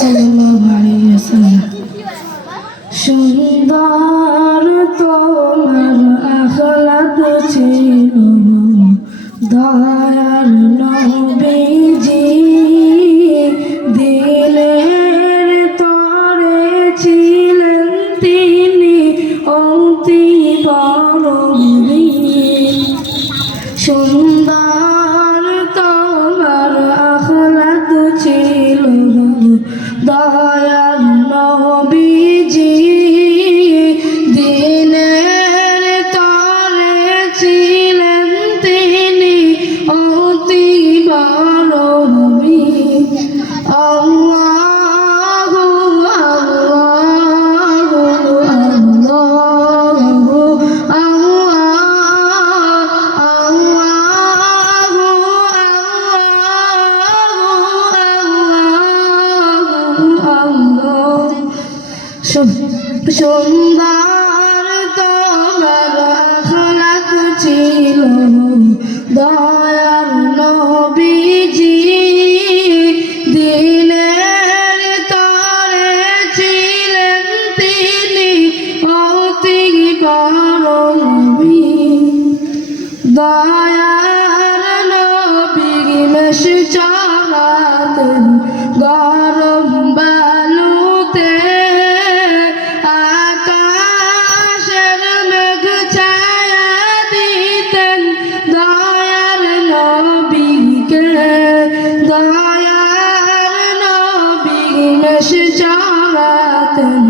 সাল্লাল্লাহু আলাইহি ওয়াসাল্লাম। সুন্দর তোমার আখলাক ছিল দয়ার নবীজি, দিলের তরে ছিলেন তিনি অতি বড় বীর। সুন্দর তোমার আখলাক ছিল দয়ার নবীজি, দিনের তরে ছিলেন তিনি অতি বড় বীর। আল্লাহু আল্লাহু আল্লাহু সুন্দর তোমার আখলাক ছিল দয়ার নবীজি, দিনের তরে ছিলেন তিনি অতি বড় বীর। দয়ার নবী মেষ চড়াতেন গরম বালুতে, আকাশের মেঘ ছায়া দিতেন দয়ার নবীকে। দয়ার নবী মেষ চড়াতেন